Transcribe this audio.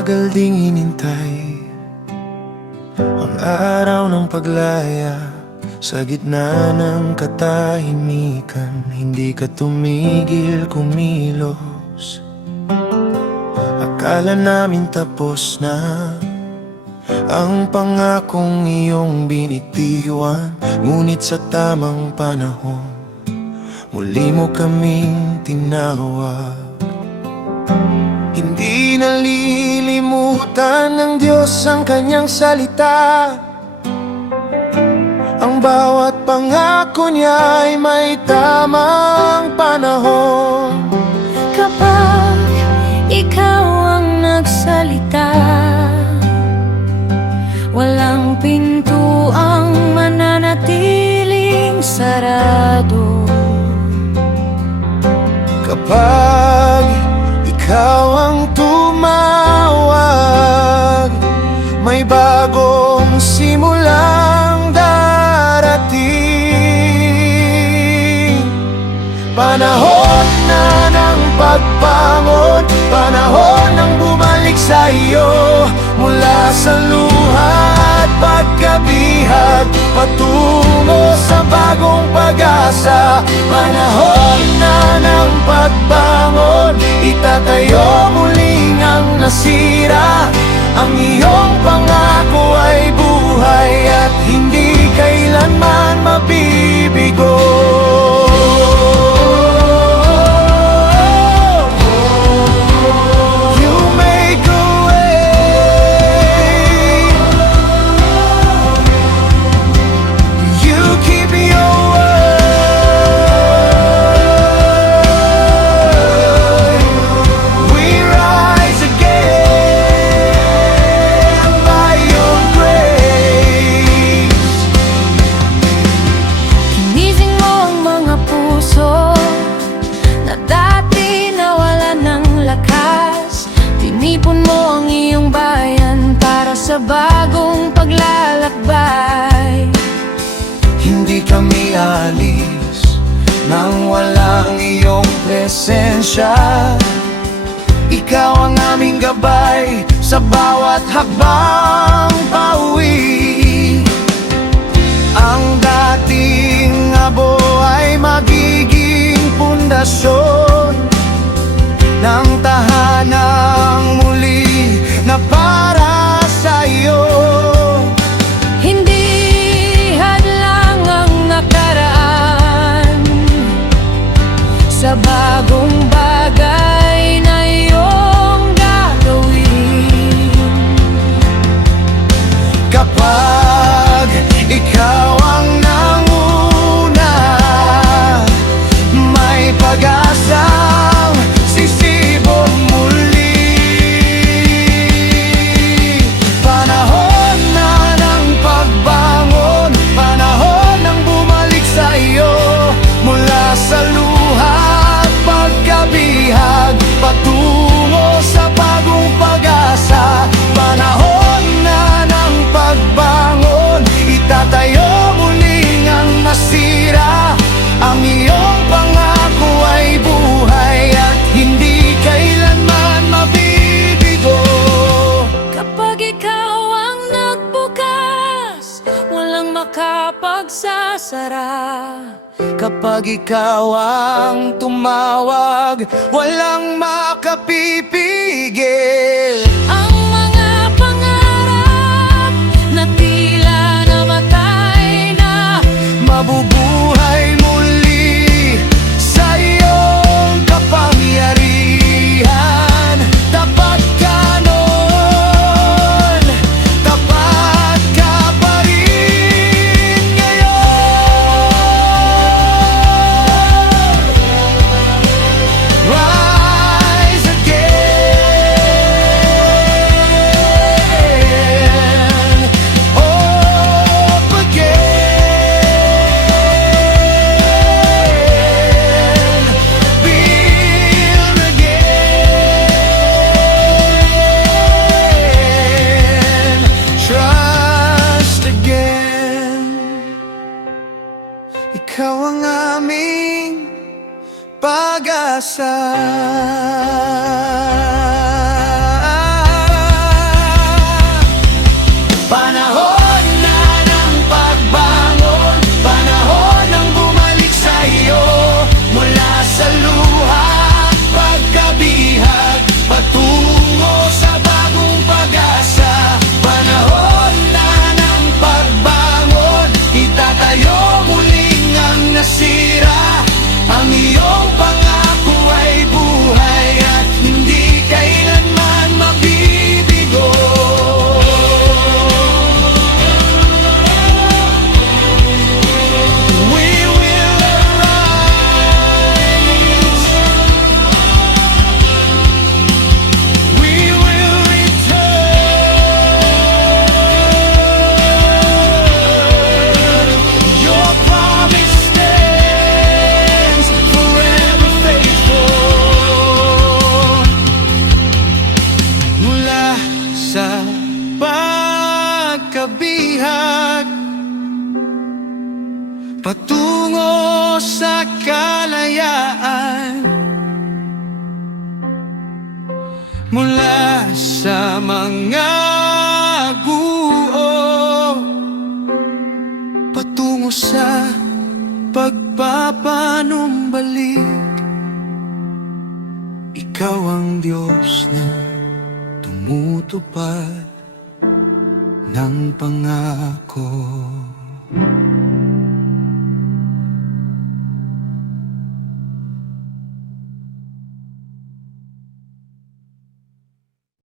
Matagal ding hinintay ang araw ng paglaya. Sa gitna ng katahimikan, hindi ka tumigil kumilos. Akala namin tapos na ang pangakong iyong binitiwan, ngunit sa tamang panahon muli mo kaming tinawag. Hindi nalilimutan ng Diyos ang kanyang salita. Ang bawat pangako niya ay may tamang panahon. Kapag ikaw ang nagsalita, walang pinto ang mananatiling sarado. Kapag ikaw ang tumawag, may bagong simulang darating. Panahon na ng pagbangon, panahon ng bumalik sa iyo mula sa luha at pagkabihag, patungo sa bagong pag-asa. Panahon na ng pagbangon, itatayo muling ang nasira. Ang iyong pangako ay buhay at hindi kailanman mabibigo. Sa bagong paglalakbay, hindi kami alis nang walang iyong presensya. Ikaw ang aming gabay sa bawat hakbang pauwi. Ang dating abo ay magiging pundasyon ng tahanang muli na para sa'yo. hindi hadlang ang nakaraan sa bagong bagay na iyong gagawin. Kapag ikaw ang nanguna, may pag-asang sisibong muli. Panahon na ng pagbangon, panahon ng bumalik sa iyo mula sa luha at pagkabihag, patungo sa bagong pag-asa. Panahon na ng pagbangon, itatayo muling ang nasira. Ang iyong pangako ay buhay at hindi kailanman mabibigo. Kapag ikaw ang nagbukas, walang makapagsasara. Kapag ikaw ang tumawag, walang makapipigil. Ang mga pangarap na tila namatay na, Mabubuhay muli sa iyong kapangyarihan. Tapat ka noon, tapat ka pa rin ngayon. Rise again, hope again, build again, trust again. Ikaw ang aming pag-asa. sa pagkabihag, patungo sa kalayaan, mula sa mga guo, patungo sa pagpapanumbalik. Ikaw ang Diyos na tumutupad ng pangako.